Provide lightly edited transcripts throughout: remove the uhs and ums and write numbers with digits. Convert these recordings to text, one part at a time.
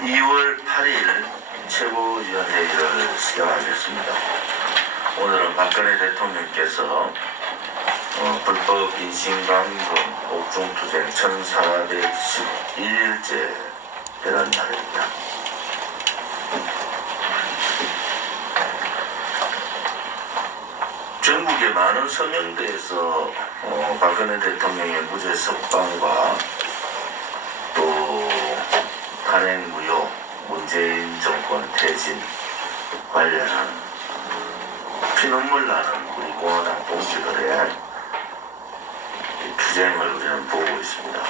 2월 8일 최고위원회의를 시작하겠습니다. 오늘은 박근혜 대통령께서 불법 인신감금 옥중투쟁 1411일째 되는 날입니다. 전국의 많은 서명대에서 박근혜 대통령의 무죄 석방과 또 탄핵 무효, 문재인 정권 퇴진 관련한 피눈물 나는 우리 공화당 동지들의 투쟁을 우리는 보고 있습니다.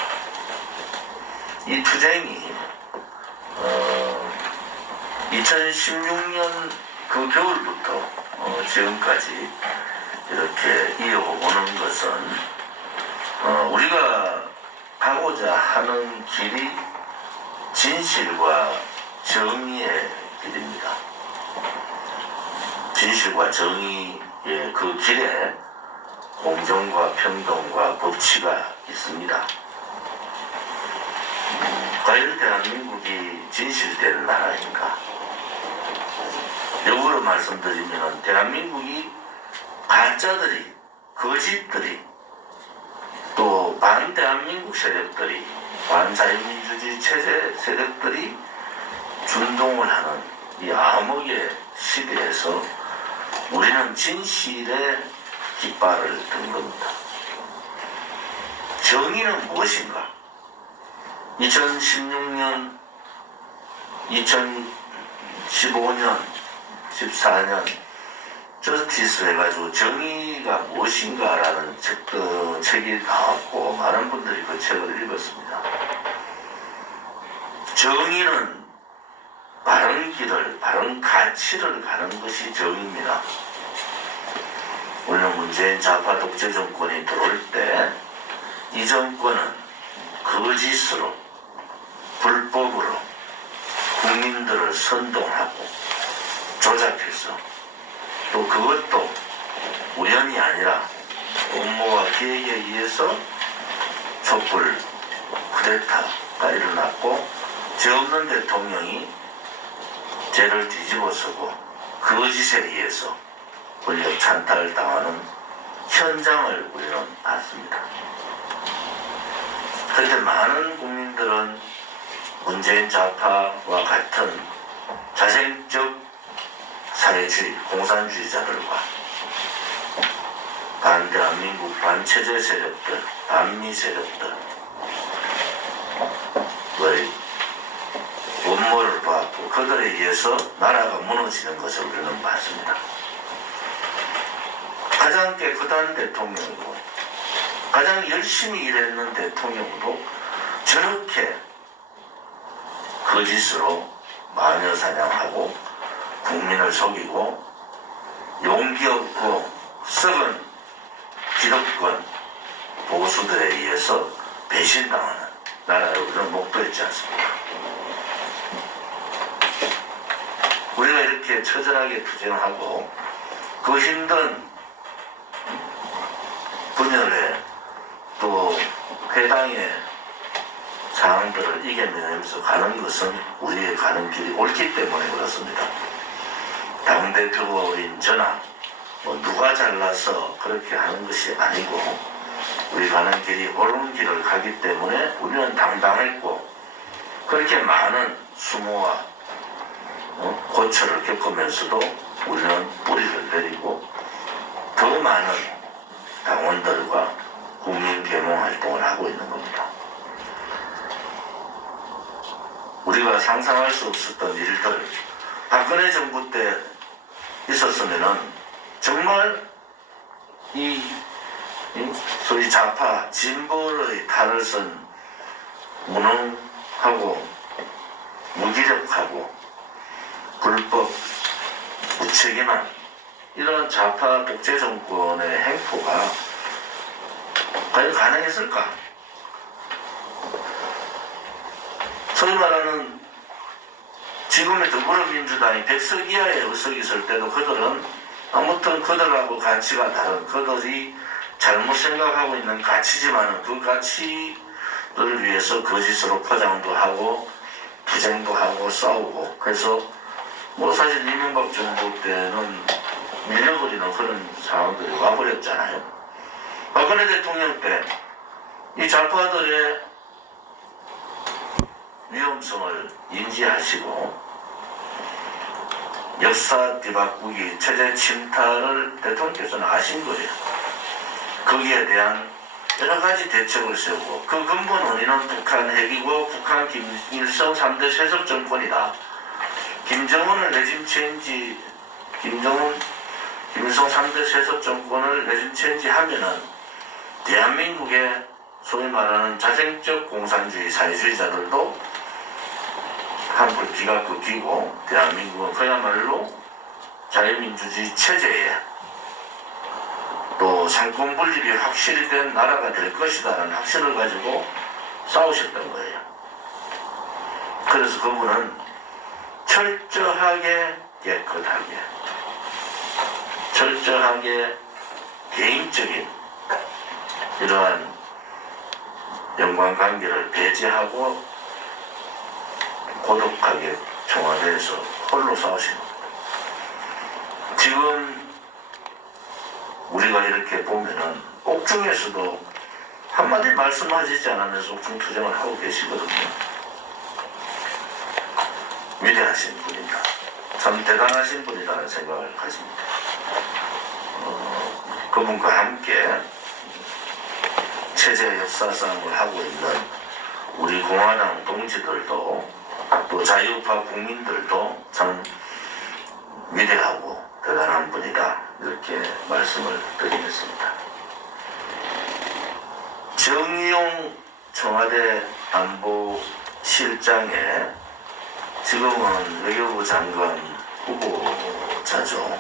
이 투쟁이 2016년 그 겨울부터 지금까지 이렇게 이어오는 것은 우리가 가고자 하는 길이 진실과 정의의 길입니다. 진실과 정의의 그 길에 공정과 평등과 법치가 있습니다. 과연 대한민국이 진실된 나라인가? 역으로 말씀드리면 대한민국이 가짜들이, 거짓들이, 또 반대한민국 세력들이, 반자유민주주의 체제 세력들이 준동을 하는 이 암흑의 시대에서 우리는 진실의 깃발을 든 겁니다. 정의는 무엇인가? 2016년, 2015년, 14년 저스티스 해가지고 정의가 무엇인가라는 책이 나왔고 많은 분들이 그 책을 읽었습니다. 정의는 바른 길을, 바른 가치를 가는 것이 정의입니다. 오늘 문재인 좌파 독재 정권이 들어올 때 이 정권은 거짓으로, 불법으로 국민들을 선동하고 조작해서 또 그것도 우연이 아니라 음모와 계획에 의해서 촛불 쿠데타가 일어났고 죄 없는 대통령이 죄를 뒤집어쓰고 거짓에 의해서 권력 찬탈을 당하는 현장을 우리는 봤습니다. 그런데 많은 국민들은 문재인 좌파와 같은 자생적 사회주의, 공산주의자들과 반대한민국 반체제 세력들, 반미 세력들의 음모를 봤고 그들에 의해서 나라가 무너지는 것을 우리는 봤습니다. 가장 깨끗한 대통령이고 가장 열심히 일했는 대통령도 저렇게 거짓으로 마녀사냥하고 국민을 속이고 용기 없고 썩은 기득권 보수들에 의해서 배신당하는 나라를 우리는 목도했지 않습니까? 우리가 이렇게 처절하게 투쟁하고 그 힘든 분열에 또 해당의 상황들을 이겨내면서 가는 것은 우리의 가는 길이 옳기 때문에 그렇습니다. 당대표인 저나 누가 잘나서 그렇게 하는 것이 아니고 우리 가는 길이 옳은 길을 가기 때문에 우리는 당당했고 그렇게 많은 수모와 고초를 겪으면서도 우리는 뿌리를 내리고 더 많은 당원들과 국민 계몽 활동을 하고 있는 겁니다. 우리가 상상할 수 없었던 일들 박근혜 정부 때 있었으면은 정말 이 소위 좌파 진보의 탈을 쓴 무능하고 무기력하고 불법 무책임한 이런 좌파 독재 정권의 행포가 과연 가능했을까? 소위 말하는 지금의 더불어민주당이 100석 이하의 의석이 있을 때도 그들은 아무튼 그들하고 가치가 다른 그들이 잘못 생각하고 있는 가치지만은 그 가치를 위해서 거짓으로 포장도 하고 투쟁도 하고 싸우고 그래서 뭐 사실 이명박 정부 때는 밀려버리는 그런 상황들이 와버렸잖아요. 박근혜 대통령 때 이 좌파들의 위험성을 인지하시고 역사 뒤바꾸기, 체제 침탈을 대통령께서는 아신 거예요. 거기에 대한 여러 가지 대책을 세우고 그 근본 원인은 북한 핵이고 북한 김일성 3대 세습 정권이다. 김정은을 레짐 체인지, 김일성 3대 세습 정권을 레짐 체인지 하면은 대한민국의 소위 말하는 자생적 공산주의 사회주의자들도 한풀 기가 꺾이고 대한민국은 그야말로 자유민주주의 체제에 또 상권 분립이 확실히 된 나라가 될 것이다라는 확신을 가지고 싸우셨던 거예요. 그래서 그분은 철저하게 깨끗하게 철저하게 개인적인 이러한 연관관계를 배제하고 고독하게 청와대에서 홀로 싸우신 겁니다. 지금 우리가 이렇게 보면은 옥중에서도 한마디 말씀하시지 않으면서 옥중 투쟁을 하고 계시거든요. 위대하신 분입니다. 참 대단하신 분이라는 생각을 가집니다. 그분과 함께 체제 역사 싸움을 하고 있는 우리 공화당 동지들도 또 자유파 국민들도 참 위대하고 대단한 분이다 이렇게 말씀을 드리겠습니다. 정의용 청와대 안보실장에 지금은 외교부 장관 후보자죠.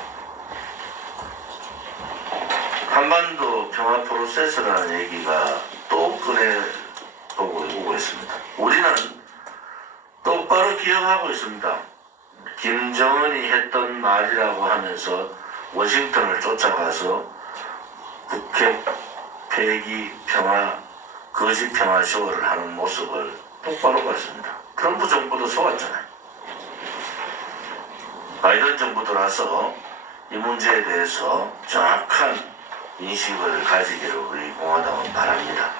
한반도 평화 프로세스라는 얘기가 또 꺼내보고 오고 있습니다. 우리는 똑바로 기억하고 있습니다. 김정은이 했던 말이라고 하면서 워싱턴을 쫓아가서 북핵 폐기 평화 거짓 평화 쇼를 하는 모습을 똑바로 봤습니다. 트럼프 정부도 속았잖아요. 바이든 정부 들어와서 이 문제에 대해서 정확한 인식을 가지기를 우리 공화당은 바랍니다.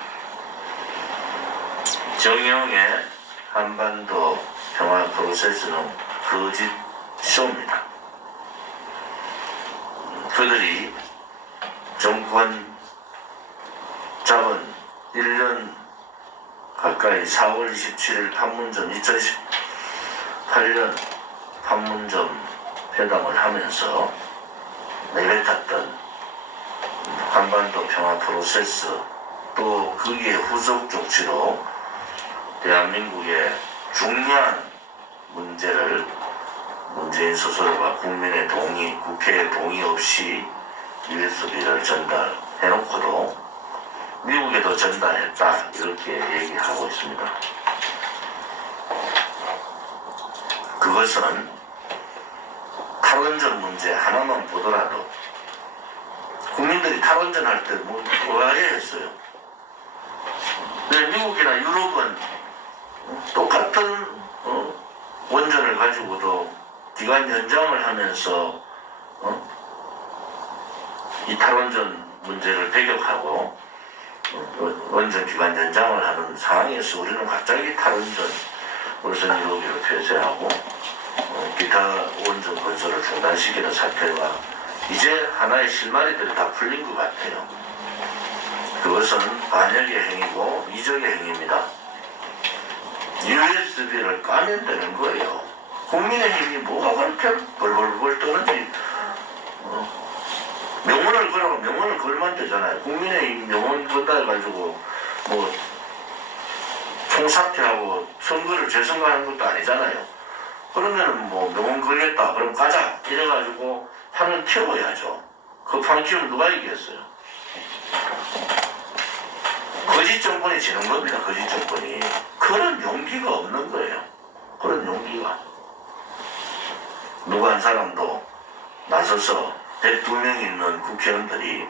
정의용의 한반도 평화 프로세스는 거짓 쇼입니다. 그들이 정권 잡은 1년 가까이 4월 27일 판문점 2018년 판문점 회담을 하면서 내뱉었던 한반도 평화 프로세스 또 거기에 후속 조치로 대한민국의 중요한 문제를 문재인 스스로가 국민의 동의, 국회의 동의 없이 USB를 전달해놓고도 미국에도 전달했다 이렇게 얘기하고 있습니다. 그것은 탈원전 문제 하나만 보더라도 국민들이 탈원전 할 때 뭐 의아해 했어요. 근데 미국이나 유럽은 똑같은 원전을 가지고도 기간 연장을 하면서 이 탈원전 문제를 배격하고 원전 기간 연장을 하는 상황에서 우리는 갑자기 탈원전 우선 1호기를 폐쇄하고 기타 원전 건설을 중단시키는 사태가 이제 하나의 실마리들이 다 풀린 것 같아요. 그것은 반역의 행위고 이적의 행위입니다. USB를 까면 되는 거예요. 국민의힘이 뭐가 그렇게 벌벌벌 떠는지 명언을 걸라고 명언을 걸면 되잖아요. 국민의힘 명언 건다 해가지고 뭐 총사퇴하고 선거를 재선거하는 것도 아니잖아요. 그러면은 뭐 명언 걸렸다 그럼 가자 이래가지고 판을 키워야죠. 그 판 키우면 누가 이겼어요? 거짓 정권이 지는 겁니다. 거짓 정권이. 그런 용기가 없는 거예요. 그런 용기가. 누구 한 사람도 나서서 102명 있는 국회의원들이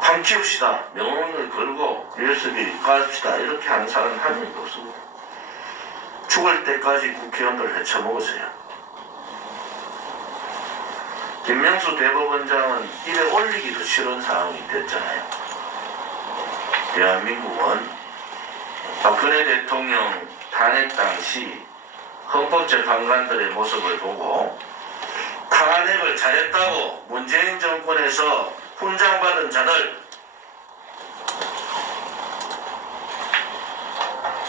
판 키웁시다. 명언을 걸고 USB 까십시다. 이렇게 하는 사람은 한 명도 없습니다. 죽을 때까지 국회의원들 헤쳐먹으세요. 김명수 대법원장은 입에 올리기도 싫은 상황이 됐잖아요. 대한민국은 박근혜 대통령 탄핵 당시 헌법재판관들의 모습을 보고 탄핵을 잘했다고 문재인 정권에서 훈장받은 자들,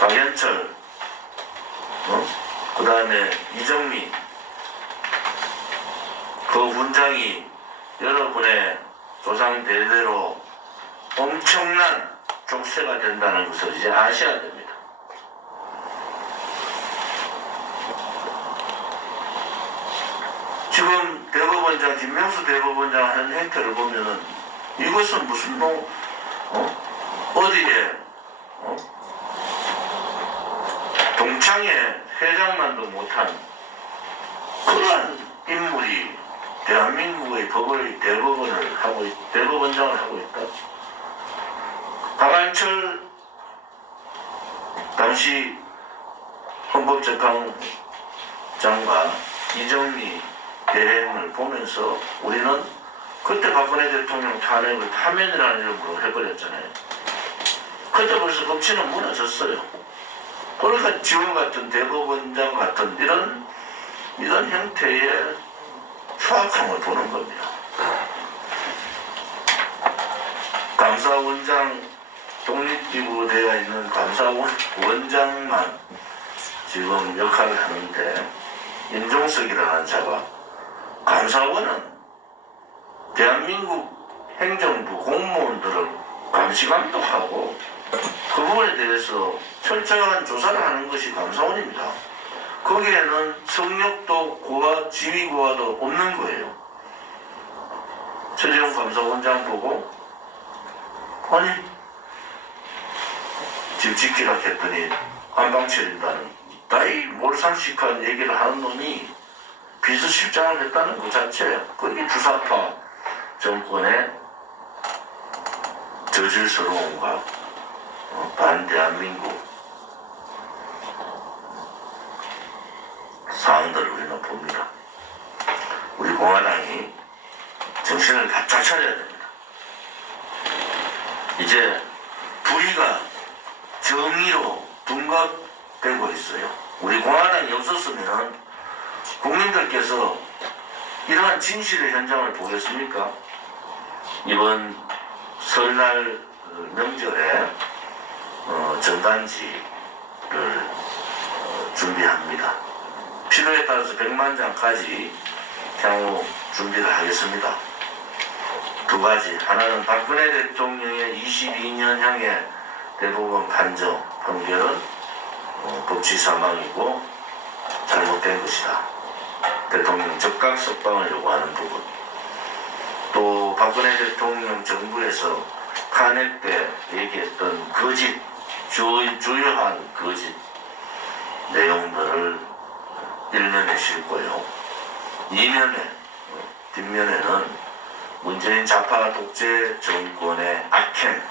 박연철, 그 다음에 이정미, 그 훈장이 여러분의 조상 대대로 엄청난 족쇄가 된다는 것을 이제 아셔야 됩니다. 지금 대법원장, 김명수 대법원장 하는 행태를 보면은 이것은 무슨 어디에 동창회 회장만도 못한 그러한 인물이 대한민국의 대법원장을 하고 있다. 박한철 당시 헌법재판장과 이정미 대행을 보면서 우리는 그때 박근혜 대통령 탄핵을 파면이라는 이름으로 해버렸잖아요. 그때 벌써 법치는 무너졌어요. 그러니까 지금 같은 대법원장 같은 이런 형태의 추악함을 보는 겁니다. 감사원장 독립기구 되어 있는 감사원장만 지금 역할을 하는데 임종석이라는 자가 감사원은 대한민국 행정부 공무원들을 감시감독하고 그 부분에 대해서 철저한 조사를 하는 것이 감사원입니다. 거기에는 성역도 고와 지휘고와도 없는 거예요. 최재형 감사원장 보고 아니 집 지키라 했더니 안방 차린다는 따위 몰상식한 얘기를 하는 놈이 비서실장을 했다는 것 자체, 그게 주사파 정권의 저질스러움과 반대한민국 사항들을 우리는 봅니다. 우리 공화당이 정신을 바짝 차려야 됩니다. 이제 불의가 정의로 둔갑되고 있어요. 우리 공화당이 없었으면 국민들께서 이러한 진실의 현장을 보겠습니까? 이번 설날 명절에 전단지를 준비합니다. 필요에 따라서 100만 장까지 향후 준비를 하겠습니다. 두 가지. 하나는 박근혜 대통령의 22년형의 대법원 판결은 법치 사망이고 잘못된 것이다. 대통령 적각 석방을 요구하는 부분. 또 박근혜 대통령 정부에서 탄핵 때 얘기했던 거짓, 주요한 거짓 내용들을 일면에 싣고요. 이면에, 뒷면에는 문재인 좌파 독재 정권의 악행,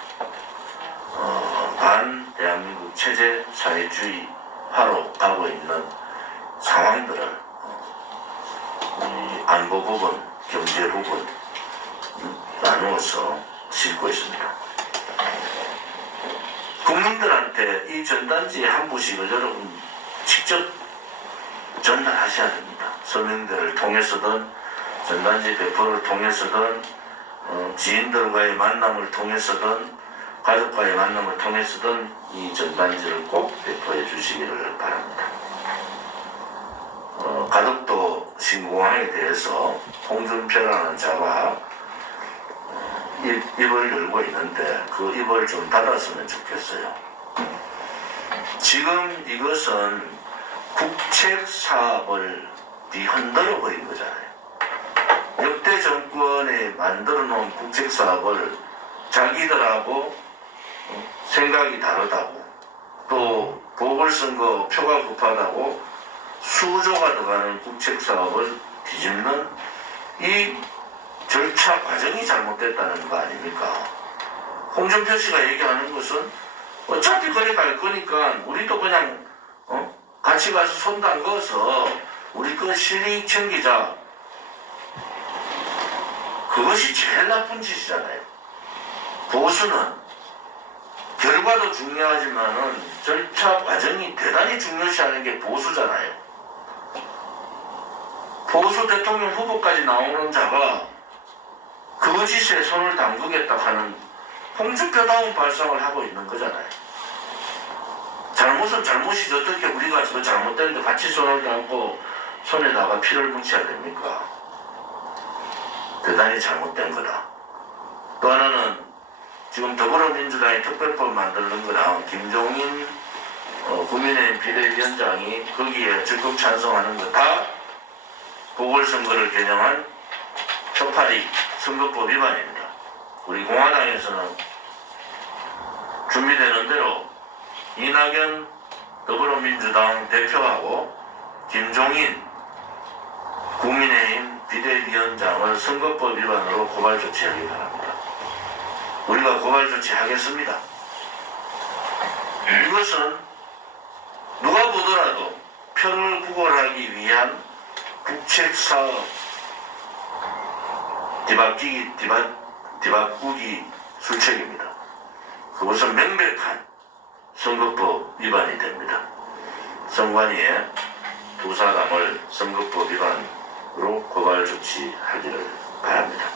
반 대한민국 체제 사회주의화로 가고 있는 상황들을 안보 부분, 경제 부분 나누어서 싣고 있습니다. 국민들한테 이 전단지 한 부씩을 여러분 직접 전달하셔야 됩니다. 서명대를 통해서든 전단지 배포를 통해서든 지인들과의 만남을 통해서든 가족과의 만남을 통해서든 이 전단지를 꼭 배포해 주시기를 바랍니다. 가덕도 신공항에 대해서 홍준표라는 자가 입을 열고 있는데 그 입을 좀 닫았으면 좋겠어요. 지금 이것은 국책 사업을 뒤흔들어 버린 거잖아요. 역대 정권에 만들어 놓은 국책 사업을 자기들하고 생각이 다르다고, 또 보궐선거 표가 급하다고 수조가 들어가는 국책 사업을 뒤집는 이 절차 과정이 잘못됐다는 거 아닙니까? 홍준표 씨가 얘기하는 것은 어차피 그래 갈 거니까 우리도 그냥 같이 가서 손 담궈서 우리 그 실익 챙기자. 그것이 제일 나쁜 짓이잖아요. 보수는 결과도 중요하지만은 절차 과정이 대단히 중요시하는 게 보수잖아요. 보수 대통령 후보까지 나오는 자가 거짓에 손을 담그겠다 하는 홍준표다운 발상을 하고 있는 거잖아요. 잘못은 잘못이지 어떻게 우리가 그 잘못된데 같이 손을 담고 손에다가 피를 묻혀야 됩니까? 대단히 잘못된 거다. 또 하나는 지금 더불어민주당이 특별법 만드는 거랑 김종인 국민의힘 비대위원장이 거기에 적극 찬성하는 거 다 보궐선거를 개정한 초파리 선거법 위반입니다. 우리 공화당에서는 준비되는 대로 이낙연 더불어민주당 대표하고 김종인 국민의힘 비대위원장을 선거법 위반으로 고발 조치하기 바랍니다. 우리가 고발 조치하겠습니다. 이것은 누가 보더라도 표를 구걸하기 위한 국책사업 뒤바꾸기 술책입니다. 그것은 명백한 선거법 위반이 됩니다. 선관위에 두 사람을 선거법 위반으로 고발 조치하기를 바랍니다.